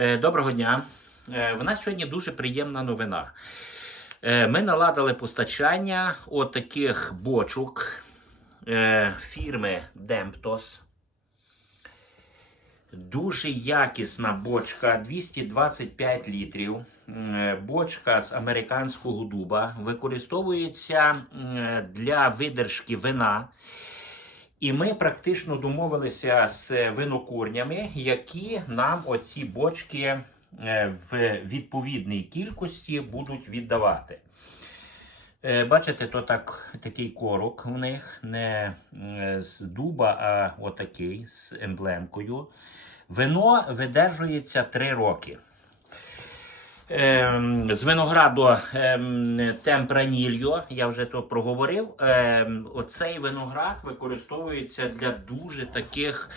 Е, Доброго дня. Е, В нас сьогодні дуже приємна новина. Е, Ми наладили постачання отаких бочок фірми Demptos. Дуже якісна бочка 225 літрів. Бочка з американського дуба використовується для видержки вина. І ми практично домовилися з винокурнями, які нам оці бочки е, в відповідній кількості будуть віддавати. Е, Бачите, то так, такий корок у них не е, з дуба, а отакий з емблемкою. Вино видержується 3 роки. Ем, з винограду ем, Темпранільо, я вже то проговорив. Ем, оцей виноград використовується для дуже таких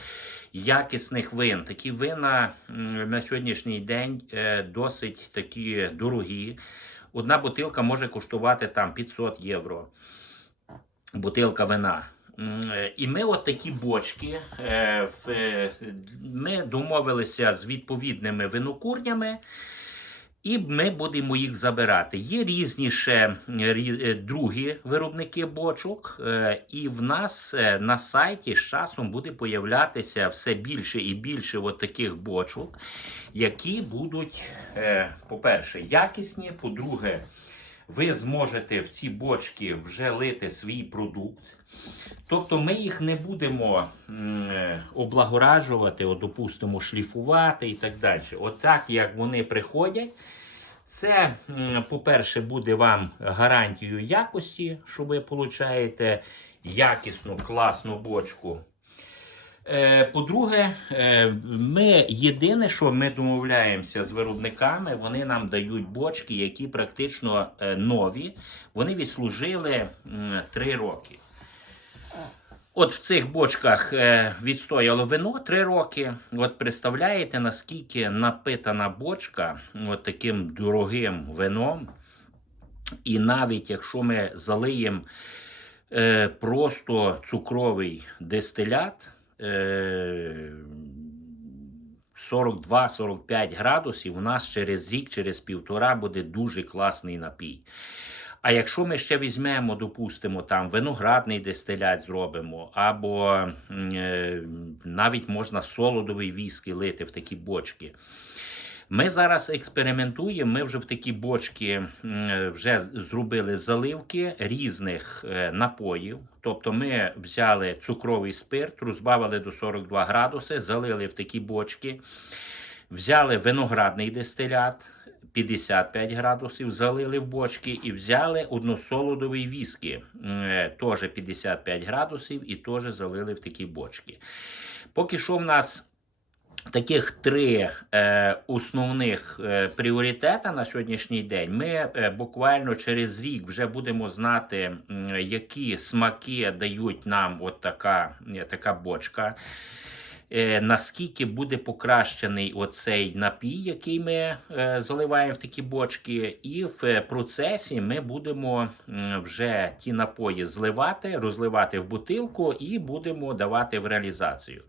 якісних вин. Такі вина на сьогоднішній день е, досить такі дорогі. Одна бутилка може коштувати там 500 євро. Бутилка вина. Е, І ми от такі бочки. е, Ми домовилися з відповідними винокурнями. І ми будемо їх забирати. Є різні ще е, другі виробники бочок, е, і в нас е, на сайті з часом буде появлятися все більше і більше от таких бочок, які будуть, е, по-перше, якісні, по-друге, ви зможете в ці бочки вже лити свій продукт. Тобто ми їх не будемо облагоражувати, от, допустимо, шліфувати і так далі. Отак, як вони приходять, це, по-перше, буде вам гарантією якості, що ви получаєте якісну, класну бочку. Е, По-друге, е, ми єдине, що ми домовляємося з виробниками, вони нам дають бочки, які практично е, нові. Вони відслужили 3 роки. От в цих бочках відстояло вино 3 роки. От представляєте, наскільки напитана бочка от таким дорогим вином. І навіть якщо ми залиємо просто цукровий дистилят 42-45 градусів, у нас через рік, через півтора буде дуже класний напій. А якщо ми ще візьмемо, допустимо, там виноградний дистилят зробимо, або е, навіть можна солодовий віскі лити в такі бочки. Ми зараз експериментуємо. Ми вже в такі бочки вже зробили заливки різних е, напоїв. Тобто ми взяли цукровий спирт, розбавили до 42 градуси, залили в такі бочки, взяли виноградний дистилят. 55 градусів залили в бочки і взяли односолодовий віскі, е, теж 55 градусів, і теж залили в такі бочки. Поки що в нас таких три е, основних е, пріоритета на сьогоднішній день. Ми е, буквально через рік вже будемо знати, м, які смаки дають нам от така, е, така бочка. Е, наскільки буде покращений оцей напій, який ми е, заливаємо в такі бочки, і в е, процесі ми будемо вже ті напої зливати, розливати в бутилку і будемо давати в реалізацію.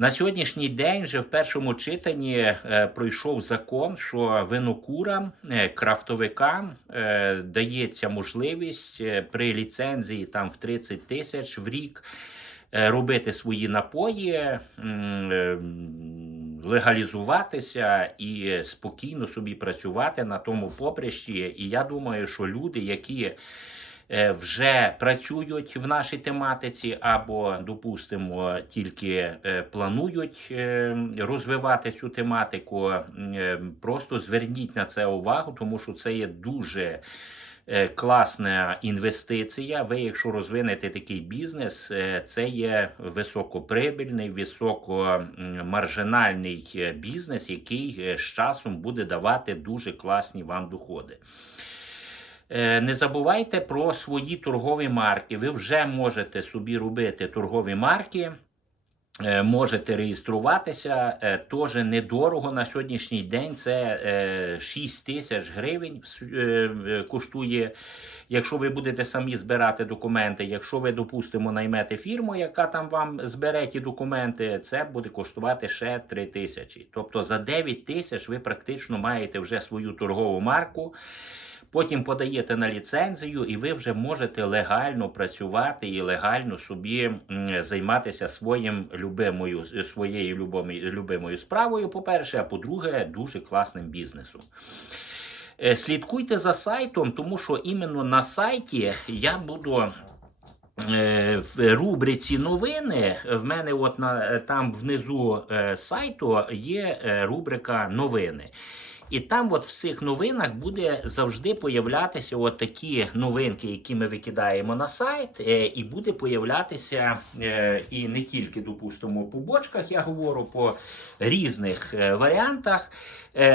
На сьогоднішній день вже в першому читанні е, пройшов закон, що винокурам, е, крафтовикам е, дається можливість при ліцензії там в 30 тисяч в рік робити свої напої, легалізуватися і спокійно собі працювати на тому поприщі. І я думаю, що люди, які вже працюють в нашій тематиці, або, допустимо, тільки е, планують е, розвивати цю тематику, е, просто зверніть на це увагу, тому що це є дуже е, класна інвестиція. Ви, якщо розвинете такий бізнес, е, це є високоприбильний, високомаржинальний е, бізнес, який е, з часом буде давати дуже класні вам доходи. Е, Не забувайте про свої торгові марки. Ви вже можете собі робити торгові марки. Е, Можете реєструватися, е, теж недорого на сьогоднішній день. Це е, 6 тисяч гривень коштує. Якщо ви будете самі збирати документи, якщо ви, допустимо, наймете фірму, яка там вам збере ті документи, це буде коштувати ще 3 тисячі. Тобто за 9 тисяч ви практично маєте вже свою торгову марку. Потім подаєте на ліцензію, і ви вже можете легально працювати і легально собі займатися своїм любимою, своєю любомою- любимою справою, по-перше, а по-друге, дуже класним бізнесом. Е, Слідкуйте за сайтом, тому що іменно на сайті я буду. е, В рубриці новини в мене от на там внизу е, сайту є рубрика новини. І там, от в цих новинах, буде завжди появлятися от такі новинки, які ми викидаємо на сайт, е, і буде появлятися е, і не тільки, допустимо, по бочках, я говорю по різних е, варіантах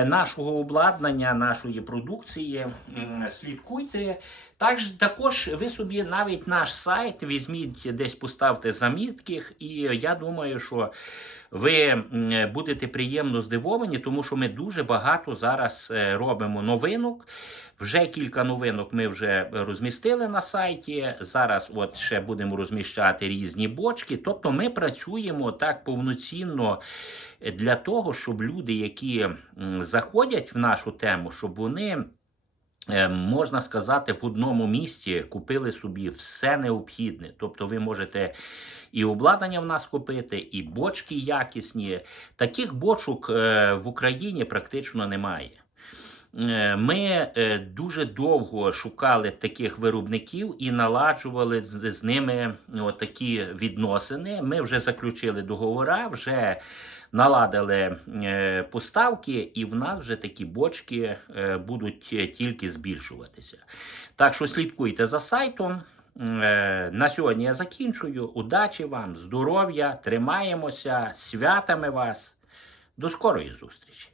нашого обладнання, нашої продукції. Слідкуйте. Також, також ви собі навіть наш сайт візьміть, десь поставте замітки, і я думаю, що ви будете приємно здивовані, тому що ми дуже багато зараз е, робимо новинок. Вже кілька новинок ми вже розмістили на сайті. Зараз от ще будемо розміщати різні бочки. Тобто ми працюємо так повноцінно для того, щоб люди, які заходять в нашу тему, щоб вони. Е, Можна сказати, в одному місці купили собі все необхідне. Тобто, ви можете і обладнання в нас купити, і бочки якісні. Таких бочок е, в Україні практично немає. Е, Ми е, дуже довго шукали таких виробників і наладжували з, ними такі відносини. Ми вже заключили договори, вже наладили е, поставки, і в нас вже такі бочки е, будуть е, тільки збільшуватися. Так що слідкуйте за сайтом. Е, На сьогодні я закінчую. Удачі вам, здоров'я, тримаємося, святами вас. До скорої зустрічі!